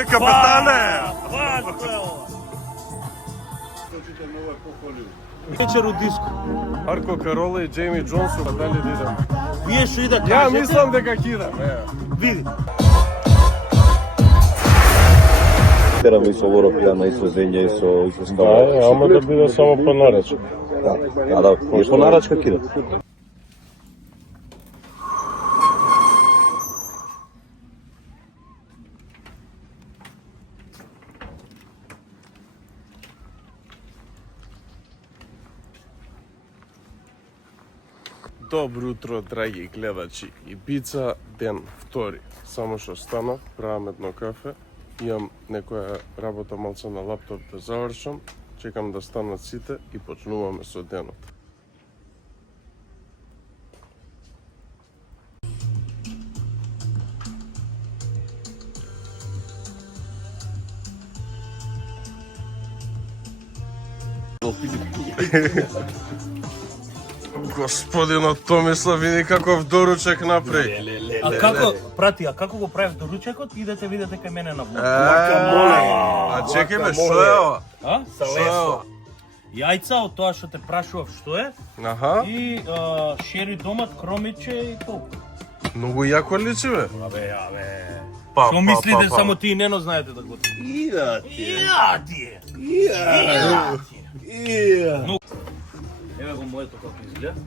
Ајде, капетане! Важно е ова. Вечер у диско. Марко Карола и Джейми Джонсу, па дали да идам? Вие што и да Ја кажете? мислам дека ќе идам, Види. Тераме и со воропјана, и со зења, и со скала. Да, ама да биде само по нарече. Да, по нарачка кида. Добро утро, драги гледачи. Ибица, ден втори. Само што станав, правам едно кафе. Имам некоја работа малце на лаптоп да завршам. Чекам да станат сите и почнуваме со денот. Господинот Томислав, види каков доручек направи. А како, прати, а како го правиш доручекот? Идете видете кај мене на влог. А чекај бе, што е ова? А? Што е ова? Јајца од тоа што те прашував што е Аха, и шери домат, кромиче и толку. многу јако личи бе. Абе. Па, Што мислите само ти не знаете да го. Ида Иади. Ида. Еве го моето како изгледа.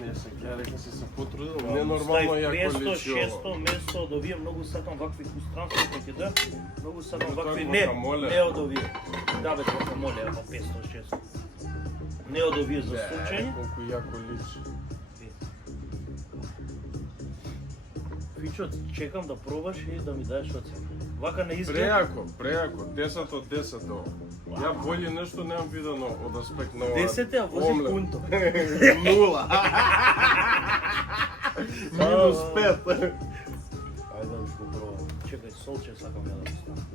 Не се ќе река си се потрудил, ненормално јако 500, личи ова. 600 место од овие, многу сакам вакви кустрански ќе да. Многу сакам Тоа вакви, е не, гуакамоле. не од овие. Да бе, гуакамоле, ама 500, 600. Не од овие за случај. Колку јако личи. Фичо, чекам да пробаш и да ми даеш оценка. Вака не изгледа. Прејако, 10 од 10 ова. Ја болje нешто немам видено од аспект на ова. 10 а вози омлет. пунто. Нула. Минус 5. Ајде да го пробам. Чекај, солче сакам ја да го ставам.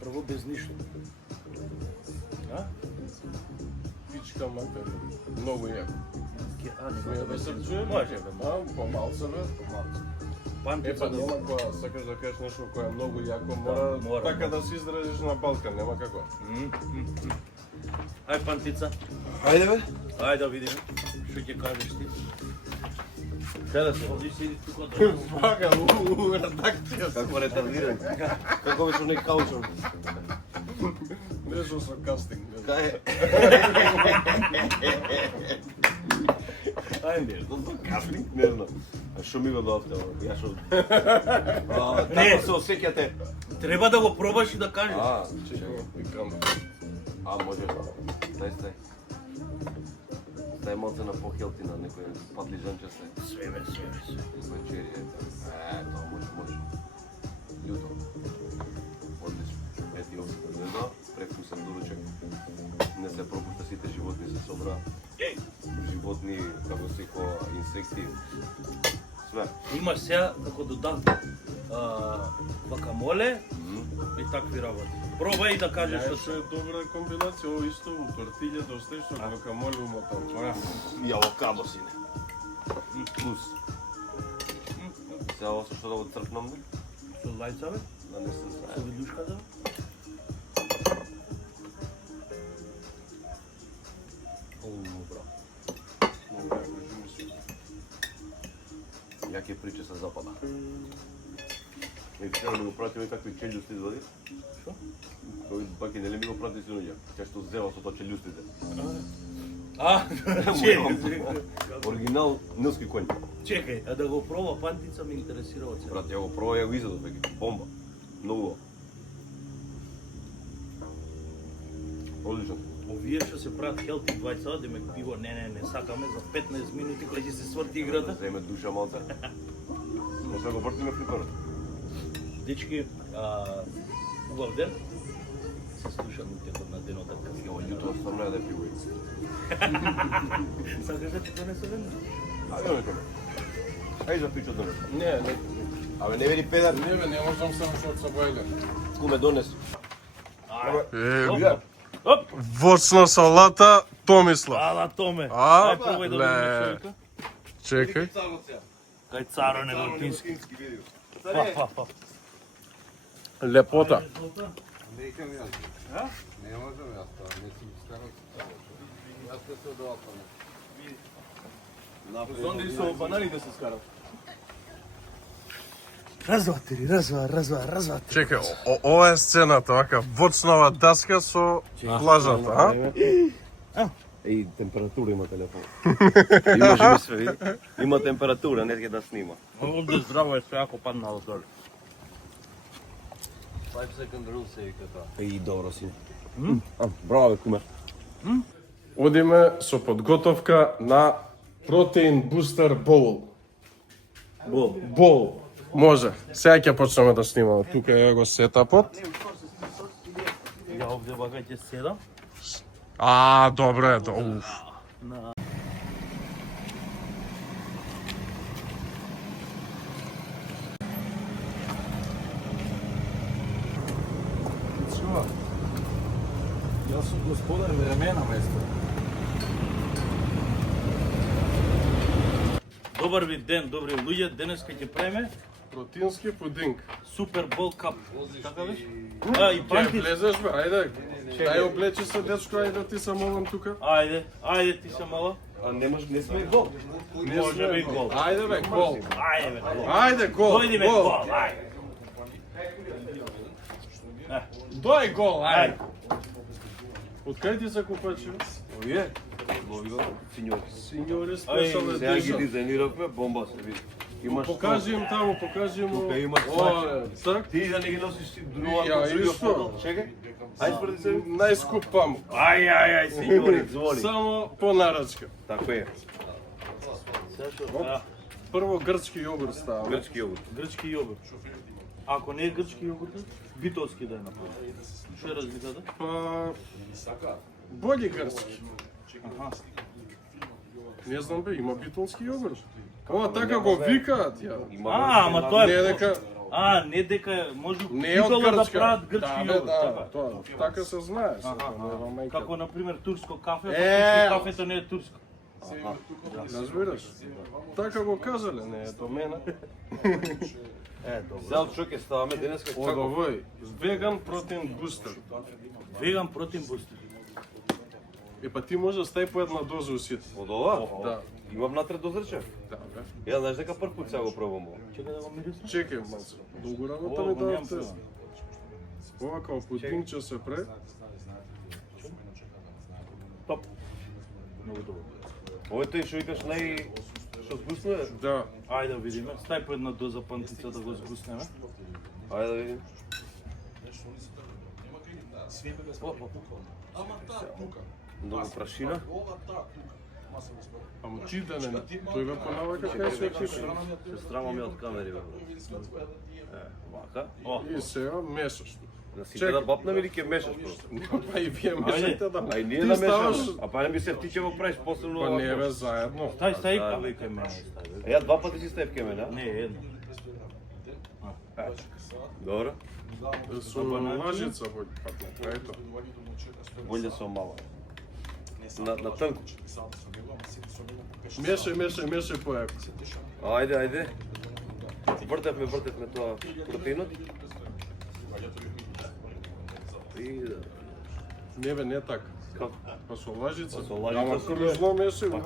Прво без ништо. А? Пичка матер. Многу јако. А, не Смеја да се чуе? Може. Помалце бе. Пантица да Дома кога сакаш да кажеш нешто кое е многу јако, мора. мора така да се изразиш на Балкан, нема како. Ај пантица. Ајде бе. Ајде да видиме. Што ќе кажеш ти? Каде се? Оди си тука до нас. Вака, редакција. Како ретардиран. Како беше оној каучор. Нешто со кастинг. Кај Ајде. кафлинг, не знам. А што ми го доавте, ја што... Не. Како се осеќате? Треба да го пробаш и да кажеш. Чекај, викам. Може. Стай. Стай малце на похелти на некој патлижанче се. Све. Вечери, тоа може. Љуто. Одлично. Ети овсета звезда, превкусен доручек. Не се пропушта, сите животни се собра. Животни, како секо, инсекти. Све. Имаш сега како додат вакамоле и такви работи. Пробај и да кажеш што Што е добра комбинација, ово исто у тортиља да оставиш со гвакамоле умотан. И авокадо сине. Плюс. Сега ово што да го црпнам, да? со лајца бе, Да не се со знае. видушката. Бро. Многу јако жумиси. Ја ќе прича со запада. И треба да го прати овој какви челюсти извади. Што? Тој баки нели ми го прати синоќа. Кај што зева со тоа челюстите. Оригинал нилски конј. Чекај, а да го проба пантица ме интересира од сега. Брат, ја го пробав, ја го изедов веќе. Бомба. Многу. Одлично. Овие што се прават хелти 20 демек пиво не сакаме за 15 минути кој ќе се сврти играта. Земе душа малце. Може да го вртиме флиперот. Дечки, убав ден. Се слушам текот на денот така. Ја јутро стварно ја да пиво. Сакаш да ти донесе ден? Ајде ме тебе. Ајде за пичот донес. Не. Абе не вели педар. Не бе, не можам само што од Сабајле. Куме донес. Гледа. Оп! Voćna salata Tomislav. Ала Томе. А, Ај пробај да ле. видиш шојка. Čekaj. Кај царо него тински. Па, па. Lepota. Onda isto banani da se skara. Разватери. Čekaj, ova je scenata, ovaka voćnova daska со плажата, a? И температура има телефон. Имаше ми све, види. Има температура, не да снима. Овде здраво е се јако паднало доле. 5 second rule се вика тоа. И добро си. Браво бе, куме. Одиме со подготовка на протеин бустер боул. Бол. Може. Сега ќе почнеме да снимаме. Тука е го сетапот. Ја овде вака ќе седам. А, добро е. Уф. Јас сум господар времена, место. Добар ви ден, добри луѓе. Денеска ќе правиме Протеински пудинг. Супер Бол кап. Така беше? А, и Ќе панти. влезеш бе, ајде. Дај облечи се, дечко, ајде ти се молам тука. Ајде ти се мала. А не може, не сме гол. Може би гол. Ајде бе, гол. Ајде бе, гол. Ајде, гол. Дојди бе, Гол. гол. Ајде. Дој гол, ајде. Ајде. Од кај ти се купачи? Овие? Ловиго, синьор. Синьори спешал Сега ги едишн. дизајниравме, бомба се види. Имаш Покажи им таму, покажи му. Тука има О, так. Ти да не ги носиш друга Ја, исто. Чекај. Ајде спреди се. Најскуп памук. Ај, синьори, звони. Само по нарачка. Така е. Прво грчки јогурт става. Грчки јогурт. Грчки јогурт. Ако не е грчки јогурт, битолски да е направи. Што е разликата? Па... Бољи грчки. Аха. Не знам бе, има битолски јогурт. Ова така го викаат ја. Ама тоа Не е... дека... не дека може Не е од битола да Грчка. прават грчки Да, бе, јогурт, да, така? тоа, така се знае. Како на пример турско кафе, Е, турско кафето не е турско. Разбираш? Така го кажале, не е до мене. Добро. Зел што ќе ставаме денеска Од овој, веган протеин бустер. Веган протеин бустер. Е, па ти може да стај по една доза усит. Од ова? Да, Имам натре дозрче. да, бе. Ја знаеш дека прв пат сега го пробам ова. Чекај да го мирисам. Чекај малце. Долго работа Ова ми го немам дадовте. пробан. Ова као пудингче се пре. Топ. Многу добро. Ова е тој што викаш што згусно е. Да. Ајде да видиме. Стај по една доза пантица да го сгуснеме. Ајде да видим. Многу прашина. Ама ти да не, тој ве понавака кај се екипа. Се страмам ја од камери. Бе. Вака. И сега мешаш. На сите да бапнам или ќе мешаш просто? Па и вие мешате да... А и ние Ти да ставаш... мешаме. А па не би се ти ќе го правиш посебно. Па не бе, заедно. Стај, кај кај мене. Стај, бе. Ја два пати си стај ке мене, а? Не, едно. Добро. Со лажица во патнете, ето. Болje со мала. На тънко. Мешај појако. Ајде. Вртевме тоа протеинот. И да. Не бе, не така. Како? Па со лажица. Па со лажица Ама си, кружно мешај го.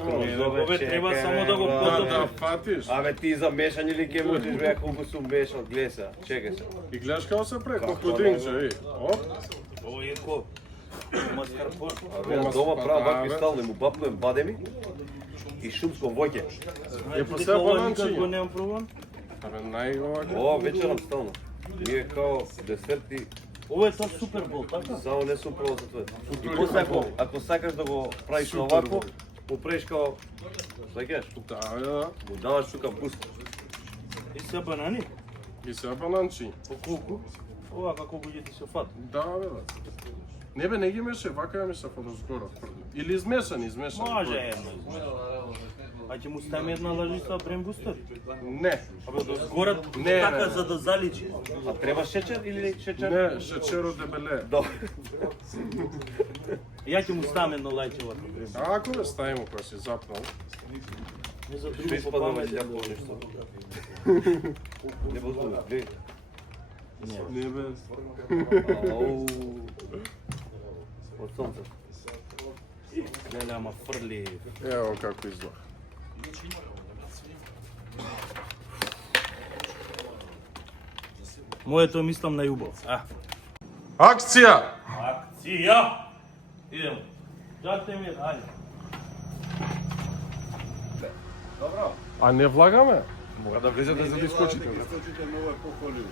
Ове треба само да го Да, потопиш. да, фатиш. Абе ти за мешање ли ќе мутиш бе колку сум мешал, гледа се, чекај се. И гледаш како се преко пудингче, еј. Оп. Ово е ко. Маскарпоне. Абе дома правам вакви стални, му бапнуем бадеми и шумско воќе. Е, па сега бананчиња. Го немам пробан. Абе, најовако. Ова вечерам стално. Ние као десерти, Ова е тоа Супер Бол, така? само не сум пробал за тоа. И после ако сакаш да го правиш овако, му правиш као, сакаш? Да, да. Му даваш тука буст. И се банани? И сега бананчиња. По колку? Ова како го јети со фат. Да, бе, да. Не бе, не ги мешај, вака ја мешав од згора. Или измешани. Може едно. А ќе му ставиме една лажица брем бустер? Не. Абе до згора Не, така не. за да заличи. А треба шечер или не шечер? Не, шечеро дебеле. Добро. Я ќе му ставам едно лајче вака. А ако ве ставимо кој си запнал? Не за Ще друго изпадаме за попамете. някакво нещо. Не бълзува, гледай. Не бе. Ау. От сонце. Леле, ама фрли. Ево како изгледа. Моето мислам на љубов. Акција! Акција! Идемо. Чакате ми, ајде. Добро. А не влагаме? Мора да влезете за да искочите. Искочите много е похвалил.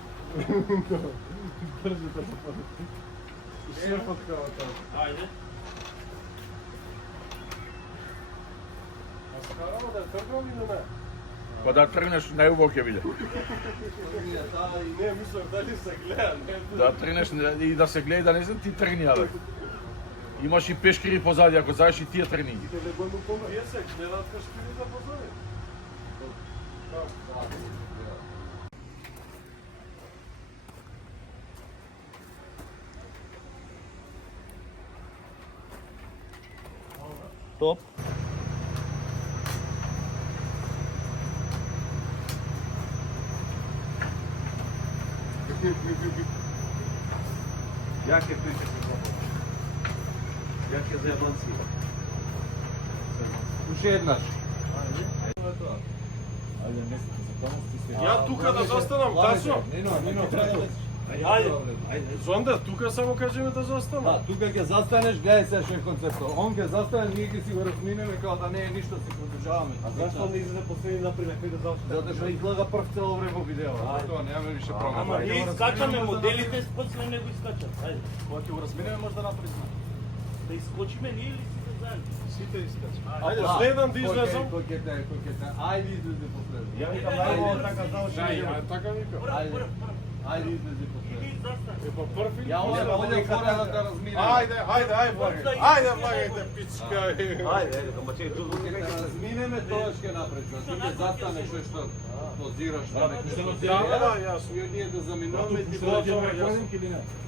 Шефот како така. Ајде. А скарamo да тргам или не? Па да тргнеш најубаво ќе биде. Не, мислам дали се гледа, не. Да тргнеш и да се гледа и да не знам ти тргни, абе. Имаш и пешкири позади, ако знаеш и тие тргни ги. Вие се гледат кашкири за позади. Топ. Јаке приче се започне. Јаке за јабанци. Уште еднаш. Ја тука да застанам, тасо. Ајде. Зонда, тука само кажи ми да застанам. Да, тука ќе застанеш, гледај се шеф концепто. Он ќе застане, ние ќе си го разминеме како да не е ништо, си продолжаваме. А Зашто не излезе последни например кој да застане? Затоа што изгледа прв цело време во видео. Тоа немаме више Ама проблем. ние искачаме моделите, после него искачат. Ајде. Кога ќе го разминеме може да направиме. Да искочиме ние или сите заедно? Сите искачаме. Ајде, следам да излезам. Кој ќе ајде излезе последно. Ја викам најубаво така Ај, заврши. така вика. Ајде излезе последно. Иди застани. Е, па прв и Ја овде отворено да разминеме. Ајде, влагај. Ајде, влагајте, пичка. Ајде, ама чеј, тут Ќе да разминеме, тоа ќе направиме. Ти ќе застанеш што позираш на некој. Да, јасно. И ние да заминуваме ти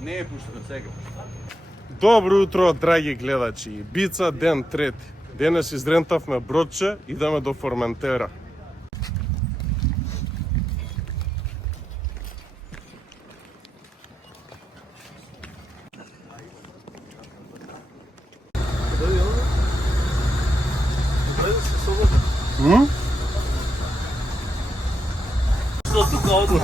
не е пуштено сега. Добро утро, драги гледачи. Ибица, ден трети. Денес издрентавме бродче, идеме до Форментера. Што тука одма?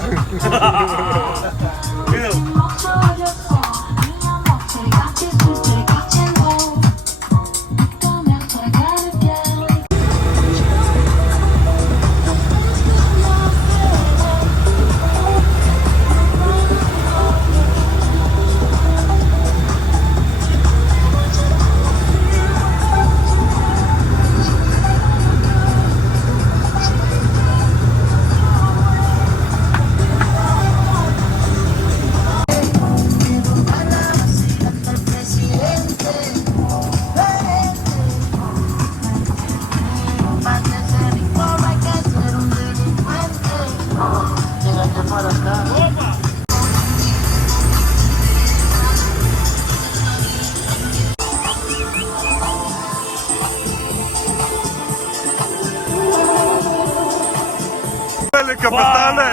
Еле, капитане!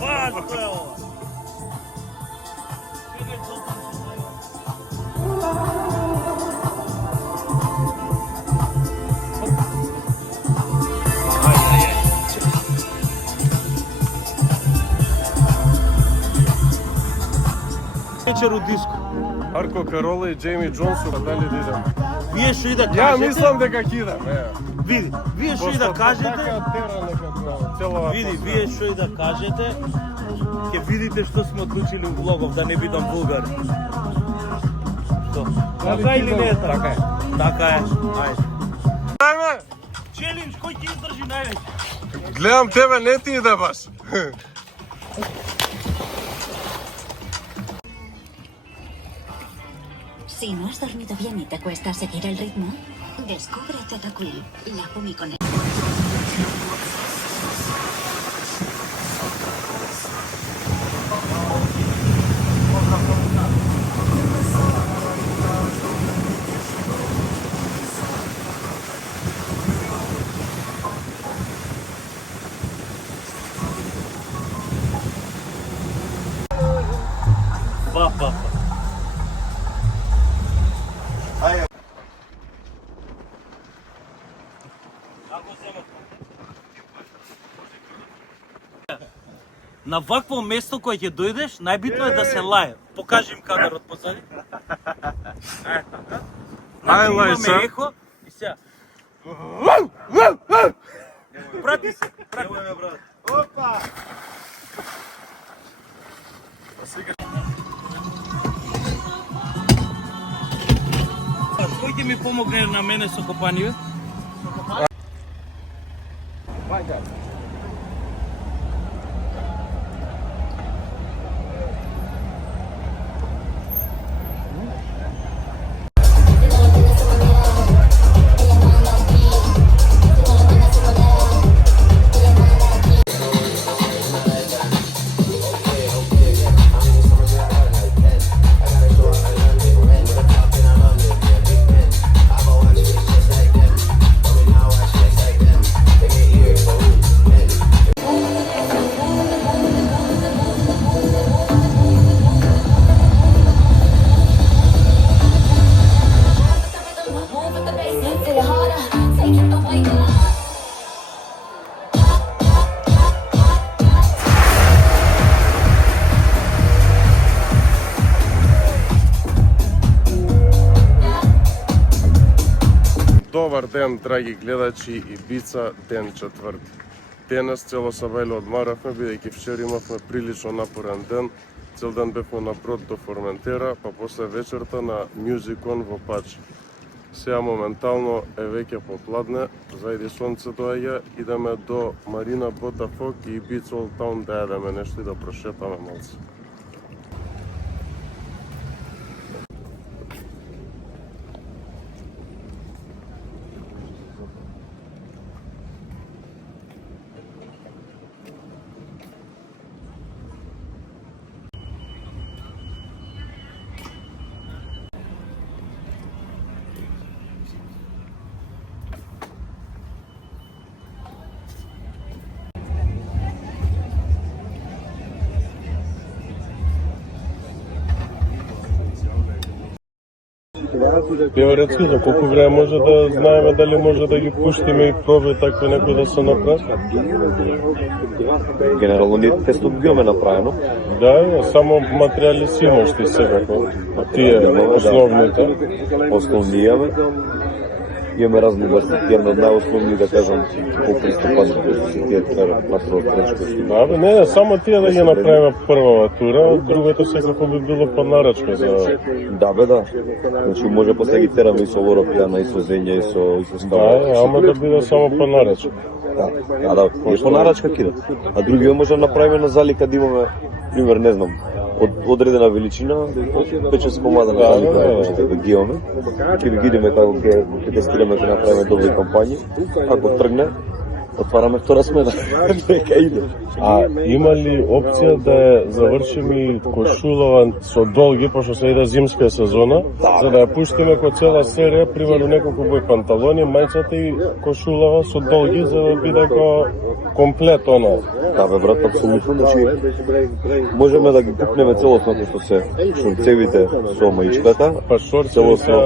Ба, што е ова? Чекај, вечер у диско. Арко Карола и Джейми Джонс, дали да идем? Вие што и да Ја кажете? мислам дека кидам, Види, вие што и да кажете? Тера некако, целава Види, вие што и да кажете, ќе видите што сме одлучили у влогов, да не бидам вулгар. Што? Така или не е така? Така е. Така е. Ајде. Ајме, Челендж, кој ќе издржи највеќе? гледам тебе, не ти иде баш. Si no has dormido bien y te cuesta seguir el ritmo, descubre Tetaquil, la Pumiconel. На вакво место кое ќе дојдеш, најбитно е да се лае. Покажи им кадрот позади. Ај, лај се. Имаме ехо и сега. Прати се. Немој ме брат. Кој ќе ми помогне на мене со копање? Добар ден, драги гледачи, Ибица, ден четврти. Денес цело Сабајле одмаравме, бидејќи вчера имавме прилично напорен ден. Цел ден бевме на брод до Форментера, па после вечерта на Мюзикон во Пачи. Сега моментално е веќе попладне, зајди сонце доаѓа, идеме до Марина Ботафок и Ибица Олд Таун да јадеме нешто и да прошетаме малце. Теоретски, за колку време може да знаеме дали може да ги пуштиме и проби такви некои да се направат? Генерално ние тестот го имаме направено. Да, само материјали си имаш ти секако. Тие основните. Основни имаме разни врсти, една од најосновни, да кажам, попристапачни, кои се тие направо тречко. Да, бе, не, само тие да ги направиме првава тура, другото секако би било по нарачка за... Да, бе, да. Значи може после ги тераме и со воропјана, и со зења, и со скала. Да, ама да биде само по нарачка. Да, и по нарачка кида. А другиот може да направиме на залика да имаме, пример, не знам, од одредена величина, 5-6 комада на залика, што да ги имаме. Ќе ги видиме како ќе тестираме, ќе направиме добри кампањи. Ако тргне, отвараме втора смена. Нека иде. А има ли опција да ја завршиме и кошулава со долги, пошто се иде зимска сезона, за да ја пуштиме кој цела серија, примерно неколку бој панталони, мајцата и кошулава со долги, за да биде комплет она. Да, бе, брат, апсолутно, значи можеме да ги купнеме целосно што се шорцевите со маичката. Па шорцеви са,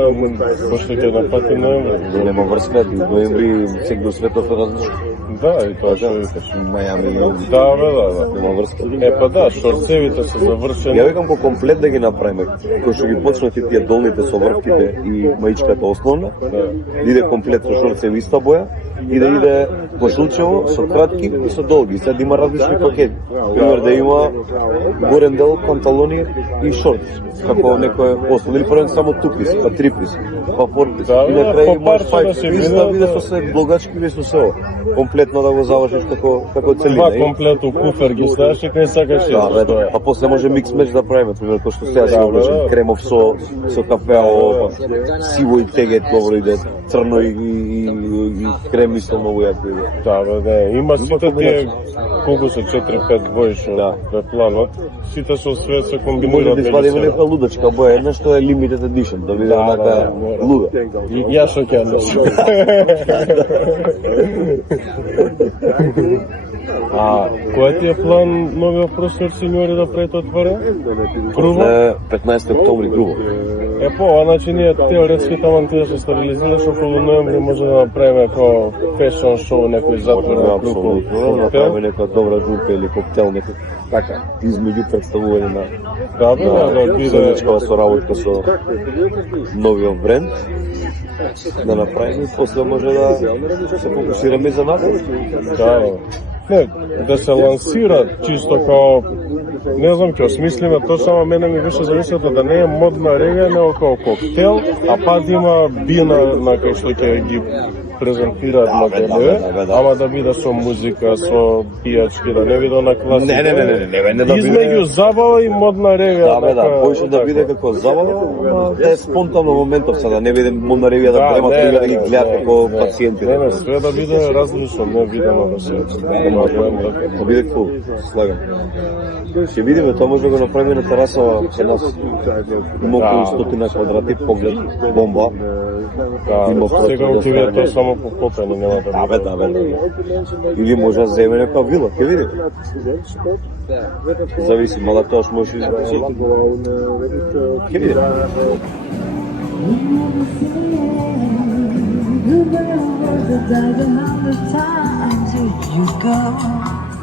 пошто ќе напати ноември. Нема врска, ноември секој светот е различно. Да, и тоа што викаш. Мајами, Да, бе, да. нема врска. Па да, шорцевите се завршени. Ја викам по комплет да ги направиме, кој што ги почнати тие долните со врвките и маичката основна, да иде комплет со шорцеви иста боја и да иде кошулчево со кратки и со долги. Сега да има различни пакети. Пример да има горен дел панталони и шорт, како некој основ, или првен само тупис, па трипис, па форпис. Да, и на крај по имаш парче да фајт се пис, биде, да биде да. со се блогачки или со се комплетно да го завршиш како целина. Два комплету куфер ги ставаш и кај сакаш Да, бе, тоа. па после може микс меч да правиме, пример, кој што сега Да, се облачи бе. кремов со кафео, па сиво и тегет добро иде, црно и крем исто многу јако иде. Да, бе, не, има сите тие, колку се 4-5 бои што Да. ве планот, сите со све се Може комбинираат да меѓу извадиме себе. нека лудачка боја, една што е limited edition, да биде Да, онака да, мора. луда. И јас што ќе однесам. А кој ти е план новиот професор сеньори да правите отвора? Грубо? 15 октомври грубо. Значи ние теоретски таман тие се стабилизираш околу ноември може да направиме како фешн шоу, некој затворен клуб. Апсолутно, да направиме некоја добра журка или коктел, некој така, измеѓу представување на Да биде заедничкава соработка со новиот бренд, да направиме и после може да се фокусираме за напред. да. Не, да се лансира чисто као не знам ќе осмислиме тоа, само мене ми беше замислата да не е модна рега, него као коктел, а пат има бина на кај што ќе ги презентираат на телевизија, ама да биде со музика, со пијачки, да не биде на класика. Не да биде. Измеѓу забава и модна рега. Да, поише да биде како забава, ама да е спонтано моментов, да не биде модна ревија да Да, немате не, да ги не, гледат не, како не. пациенти. Не, све да биде различно, не видено да се. Да биде кул, слагам. Ќе видиме, тоа може да го направиме на терасава кај нас. Има околу 100 квадрати, поглед, бомба. Има Да, сега простор ќе види тоа ставиме. само по попено, нема да биде. Да. Или може да земе некоја вила, ќе видиме. Зависи, мала тоа што може да си. Ќе видиме. The diamond of the times you go.